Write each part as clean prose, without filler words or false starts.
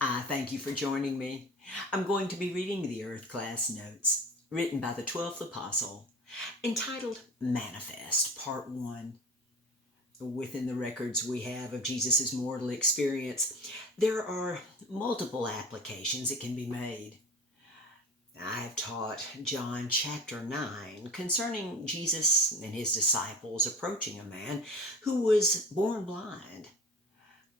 I thank you for joining me. I'm going to be reading the Earth Class Notes, written by the 12th Apostle, entitled Manifest, Part 1. Within the records we have of Jesus' mortal experience, there are multiple applications that can be made. I have taught John chapter 9 concerning Jesus and his disciples approaching a man who was born blind,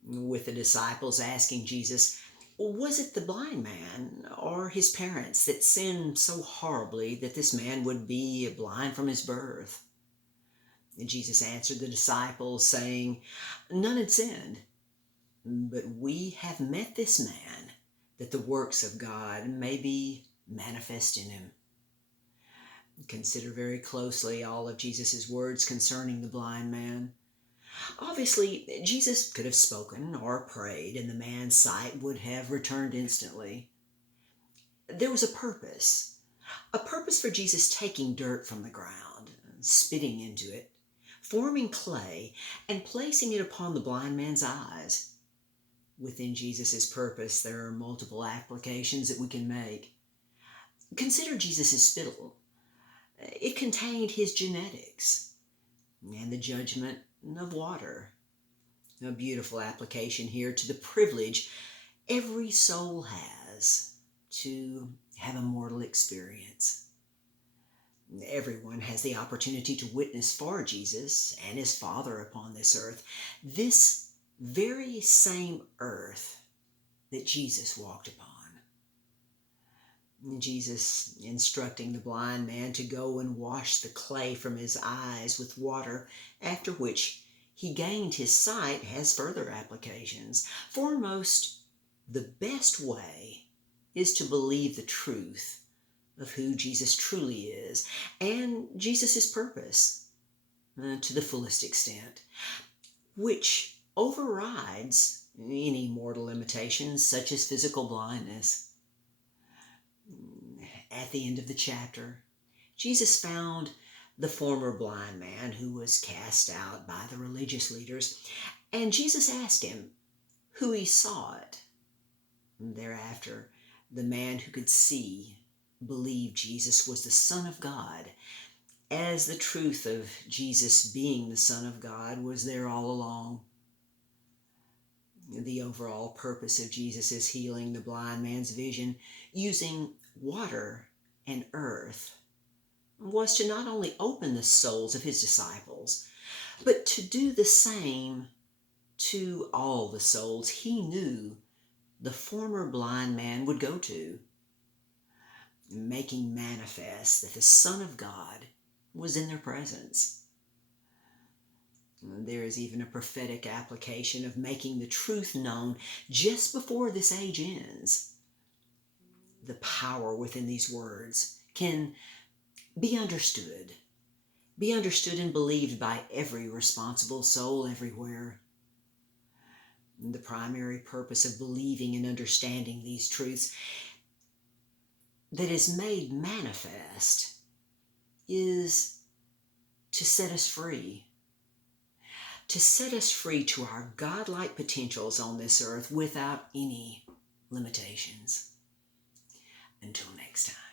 with the disciples asking Jesus, was it the blind man or his parents that sinned so horribly that this man would be blind from his birth? And Jesus answered the disciples, saying, none had sinned, but we have met this man, that the works of God may be manifest in him. Consider very closely all of Jesus' words concerning the blind man. Obviously, Jesus could have spoken or prayed, and the man's sight would have returned instantly. There was a purpose for Jesus taking dirt from the ground, spitting into it, forming clay, and placing it upon the blind man's eyes. Within Jesus' purpose, there are multiple applications that we can make. Consider Jesus' spittle. It contained his genetics and the judgment of water. A beautiful application here to the privilege every soul has to have a mortal experience. Everyone has the opportunity to witness for Jesus and his Father upon this earth, this very same earth that Jesus walked upon. Jesus instructing the blind man to go and wash the clay from his eyes with water, after which he gained his sight, has further applications. Foremost, the best way is to believe the truth of who Jesus truly is and Jesus' purpose to the fullest extent, which overrides any mortal limitations such as physical blindness. At the end of the chapter, Jesus found the former blind man who was cast out by the religious leaders, and Jesus asked him who he sought. Thereafter, the man who could see believed Jesus was the Son of God, as the truth of Jesus being the Son of God was there all along. The overall purpose of Jesus' healing the blind man's vision using water and earth was to not only open the souls of his disciples, but to do the same to all the souls he knew the former blind man would go to, making manifest that the Son of God was in their presence. There is even a prophetic application of making the truth known just before this age ends. The power within these words can be understood and believed by every responsible soul everywhere. The primary purpose of believing and understanding these truths that is made manifest is to set us free. To set us free to our godlike potentials on this earth without any limitations. Until next time.